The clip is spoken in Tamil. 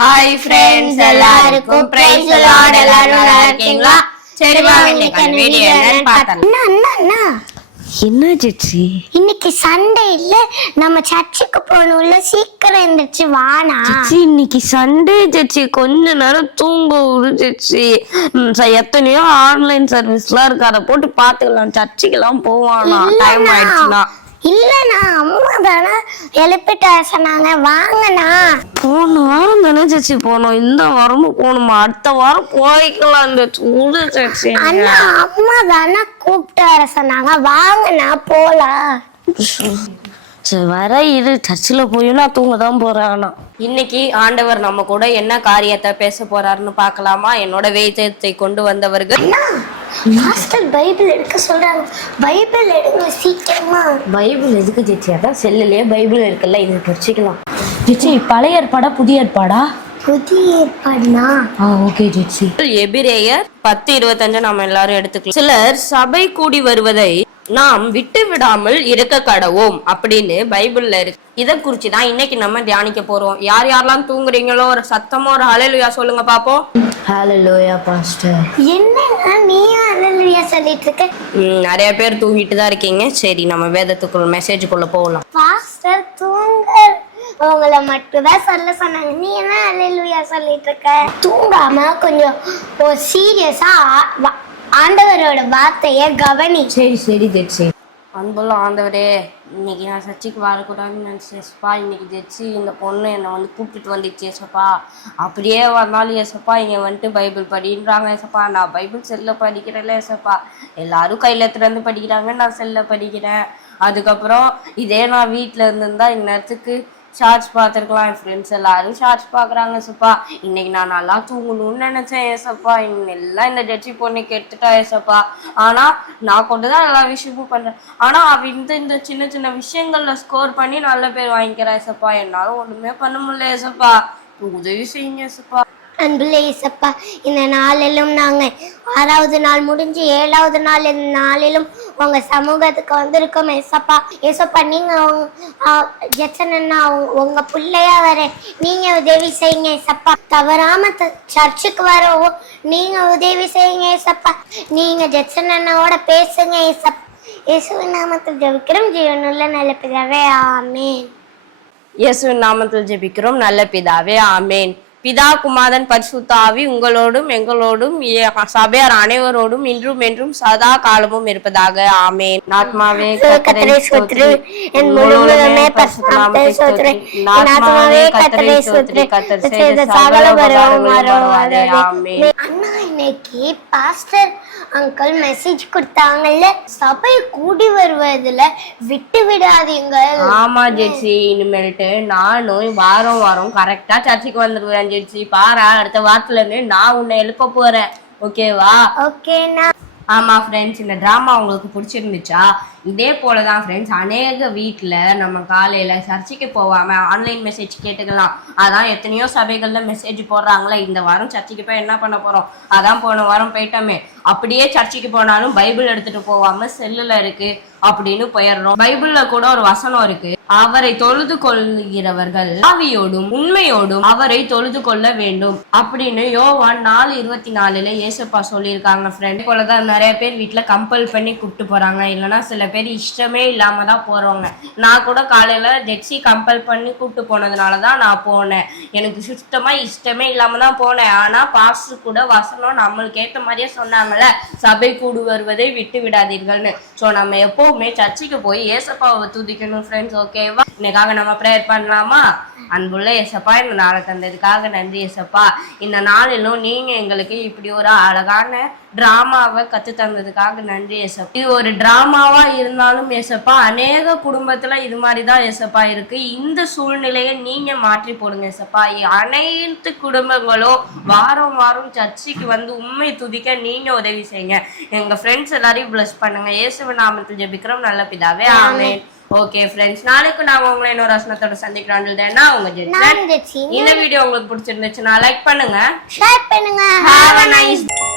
ஹாய் ஃப்ரெண்ட்ஸ், எல்லாருக்கும் பிரைஸ் தி லார்ட். எல்லாரும் நல்லா இருக்கீங்களா? சரி வாங்க இன்னைக்கு வீடியோ என்னன்னு பார்த்தலாம். என்ன ஜெட்சி, இன்னைக்கு சண்டே இல்ல, நம்ம சர்ச்சுக்கு போகணும்ல, சீக்கிரம் எந்திரிச்சு வானா. ஜெட்சி இன்னைக்கு சண்டே ஜெட்சி, கொஞ்ச நேரம் தூங்க விடு ஜெட்சி. எத்தனையோ ஆன்லைன் சர்வீஸ்லாம் இருக்கு, அதை போட்டு பாத்துக்கலாம். சர்ச்சுக்கெல்லாம் போவானா டைம் ஆயிடுச்சுன்னா? இல்லண்ணா, அம்மா தானே எழுப்பிட்டு சொன்னாங்க வாங்கண்ணா. போன வாரம் தானே ஜெட்சி போனோம், இந்த வாரமும் போகணுமா? அடுத்த வாரம் போய்க்கலாம் ஜெட்சி. அண்ணா அம்மா தானே கூப்பிட்டு வர சொன்னாங்க, வாங்கண்ணா போலாம். சரி வர இரு, சர்ச்சில் போயினா தூங்க தான் போறானா. இன்னைக்கு ஆண்டவர் நம்ம கூட என்ன காரியத்தை பேச போறாருன்னு பார்க்கலாமா? என்னோட வேதத்தை கொண்டு வந்தவர்கள் மாஸ்டர் பைபிள் எடுக்க சொல்றாங்க, பைபிள் எடுங்க சீக்கிரமா. பைபிள் எதுக்கு ஜெட்சி? அதான் செல்லுலயே பைபிள் இருக்குல்ல, இது படிச்சுக்கலாம். ஜெட்சி பழைய ஏற்பாடா புதிய ஏற்பாடா? புதிய ஏற்பாடுனா ஓகே ஜெட்சி. எபிரேயர் 10:25 நாம எல்லாரும் எடுத்துக்கலாம். சிலர் சபை கூடி வருவதை நாம் விட்டு விடாமல் இருக்க கடவோம் அப்படின்னு பைபிள்ல இருக்கு. இதை குறிச்சுதான் இன்னைக்கு நம்ம தியானிக்க போறோம். யார் யாரெல்லாம் தூங்குறீங்களோ ஒரு சத்தமா ஒரு ஹல்லேலூயா சொல்லுங்க பாப்போம். ஹல்லேலூயா பாஸ்டர். என்னன்னா நீ ஹல்லேலூயா சொல்லிட்டு இருக்க? நிறைய பேர் தூங்கிட்டு தான் இருக்கீங்க. சரி நம்ம வேதத்துக்குள்ள மெசேஜுக்குள்ள போகலாம். பாஸ்டர் தூங்க உங்களை மட்டும் தான் சொல்ல சொன்னாங்க, நீ என்ன ஹல்லேலூயா சொல்லிட்டு இருக்க? தூங்காம கொஞ்சம் சீரியஸா ஆண்டவரோட வார்த்தைய கவனி. சரி சரி ஜெட்சி. அன்புள்ள ஆண்டவரே, இன்னைக்கு நான் சர்ச்சுக்கு வரக்கூடாதுன்னு நினச்சேன்ப்பா. இன்னைக்கு ஜெட்சி இந்த பொண்ணு என்னை வந்து கூப்பிட்டுட்டு வந்துச்சு ஏசப்பா. அப்படியே வந்தாலும் ஏசப்பா இங்கே வந்துட்டு பைபிள் படின்றாங்க ஏசப்பா. நான் பைபிள் செல்லில் படிக்கிறேன்ல ஏசப்பா. எல்லாரும் கையில் எடுத்துட்டு படிக்கிறாங்க, நான் செல்லில் படிக்கிறேன். அதுக்கப்புறம் இதே நான் வீட்டில் இருந்திருந்தா இந்நேரத்துக்கு ஷார்ட்ஸ் பார்த்துருக்கலாம். என் ஃப்ரெண்ட்ஸ் எல்லாரும் ஷார்ட்ஸ் பார்க்குறாங்க ஏசப்பா. இன்னைக்கு நான் நல்லா தூங்கணும்னு நினச்சேன் ஏசப்பா. எல்லாம் இந்த ஜெட்சி பொண்ணுக்கு எடுத்துட்டா ஏசப்பா. ஆனால் நான் கொண்டு தான் எல்லா விஷயமும் பண்ணுறேன். ஆனால் அவ இந்த சின்ன சின்ன விஷயங்களில் ஸ்கோர் பண்ணி நல்ல பேர் வாங்கிக்கிறா ஏசப்பா. என்னால் ஒன்றுமே பண்ண முடியல ஏசப்பா. உதவி செய்யுங்க ஏசப்பா. அன்புள்ள ஏசப்பா, இந்த நாளிலும் நாங்கள் 6வது நாள் முடிஞ்சு 7வது நாள் இந்த நாளிலும் உங்க சமூகத்துக்கு வந்திருக்கோம் ஏசப்பா. ஏசப்பா நீங்க ஜெட்சனா உங்க பிள்ளையா வர நீங்க உதவி செய்யுங்க ஏசப்பா. தவறாம சர்ச்சுக்கு வரவும் நீங்க உதவி செய்யுங்க ஏசப்பா. நீங்க ஜெட்சனாவோட பேசுங்க ஏசப்பா. இயேசுவின் நாமத்தில் ஜெபிக்கிறோம் ஜீவனுள்ள நல்ல பிதாவே ஆமேன். இயேசுவின் நாமத்தில் ஜெபிக்கிறோம் நல்ல பிதாவே ஆமேன். பிதா குமாரன் பரிசுத்த ஆவி உங்களோடும் எங்களோடும் சபையார் அனைவரோடும் இன்றும் என்றும் சதா காலமும் இருப்பதாக ஆமேன். ஆத்மாவே கர்த்தரை ஸ்தோத்திரி, என் முழுவதுமே பரிசுத்த நாமத்தை ஸ்தோத்திரி. ஆத்மாவே கர்த்தரை ஸ்தோத்திரி, கர்த்தர் செய்த சகல உபகாரங்களும் ஆமென். அண்ணா இன்னைக்கு பாஸ்டர் அங்கிள் மெசேஜ் கொடுத்தாங்கல்ல, சபை கூடி வருவதுல விட்டு விடாதீங்க. ஆமா ஜெட்சி, இனிமேல்ட்டு நானும் வாரம் வாரம் கரெக்டா சர்ச்சுக்கு வந்துருவேன் ஜெட்சி. பாரா, அடுத்த வாரத்துல இருந்து நான் உன்னை எழுப்ப போறேன். ஓகேவா? ஓகேண்ணா. ஆமா ஃப்ரெண்ட்ஸ், இந்த ட்ராமா உங்களுக்கு பிடிச்சிருந்துச்சா? இதே போலதான் ஃப்ரெண்ட்ஸ், அநேக வீட்டில் நம்ம காலையில சர்ச்சுக்கு போகாம ஆன்லைன் மெசேஜ் கேட்டுக்கலாம். அதான் எத்தனையோ சபைகள்ல மெசேஜ் போடுறாங்களே, இந்த வாரம் சர்ச்சுக்கு போய் என்ன பண்ண போறோம்? அதான் போன வாரம் போயிட்டோமே. அப்படியே சர்ச்சுக்கு போனாலும் பைபிள் எடுத்துட்டு போகாம செல்லுல இருக்கு அப்படின்னு போயிடுறோம். பைபிள்ல கூட ஒரு வசனம் இருக்கு, அவரை தொழுது கொள்கிறவர்கள் ஆவியோடும் உண்மையோடும் அவரை தொழுது கொள்ள வேண்டும் அப்படின்னு யோவான் 4:24 ஏசப்பா சொல்லியிருக்காங்க ஃப்ரெண்ட். போலதான் நிறைய பேர் வீட்டுல கம்பல் பண்ணி கூப்பிட்டு போறாங்க, இல்லைன்னா சில பேர் இஷ்டமே இல்லாம தான் போறவங்க. நான் கூட காலையில ஜெட்சி கம்பல் பண்ணி கூப்பிட்டு போனதுனாலதான் நான் போனேன். எனக்கு சுத்தமா இஷ்டமே இல்லாம தான் போனேன். ஆனா பாஸ்டர் கூட வசனம் நம்மளுக்கு ஏத்த மாதிரியே சொன்னாங்கல்ல, சபை கூடு வருவதை விட்டு விடாதீர்கள்னு. சோ நம்ம எப்பவுமே சர்ச்சுக்கு போய் ஏசப்பாவை துதிக்கணும் ஃப்ரெண்ட்ஸ். ஓகேவா? இன்னைக்காக நம்ம ப்ரேயர் பண்ணலாமா? அன்புள்ள ஏசப்பா, இந்த நாளை தந்ததுக்காக நன்றி ஏசப்பா. இந்த நாளிலும் நீங்க எங்களுக்கு இப்படி ஒரு அழகான டிராமாவை கத்து தந்ததுக்காக நன்றி ஏசப்பா. இது ஒரு டிராமாவா இருந்தாலும் ஏசப்பா, அநேக குடும்பத்துல இது மாதிரிதான் ஏசப்பா இருக்கு. இந்த சூழ்நிலையை நீங்க மாற்றி போடுங்க ஏசப்பா. அனைத்து குடும்பங்களும் வாரம் வாரம் சர்ச்சுக்கு வந்து உண்மை துதிக்க நீங்க உதவி செய்யுங்க. எங்க ஃப்ரெண்ட்ஸ் எல்லாரையும் பிளஸ் பண்ணுங்க. இயேசுவின் நாமத்தில் ஜெபிக்கிறோம் நல்ல பிதாவே ஆமென். ஓகே ஃப்ரெண்ட்ஸ், நாளைக்கு நாம உங்களை இன்னொரு வசனத்தோட சந்திக்கிறோம். உங்க ஜெட்சி. இந்த வீடியோ உங்களுக்கு பிடிச்சிருந்துச்சுன்னா லைக் பண்ணுங்க, ஷேர் பண்ணுங்க. Have a nice day.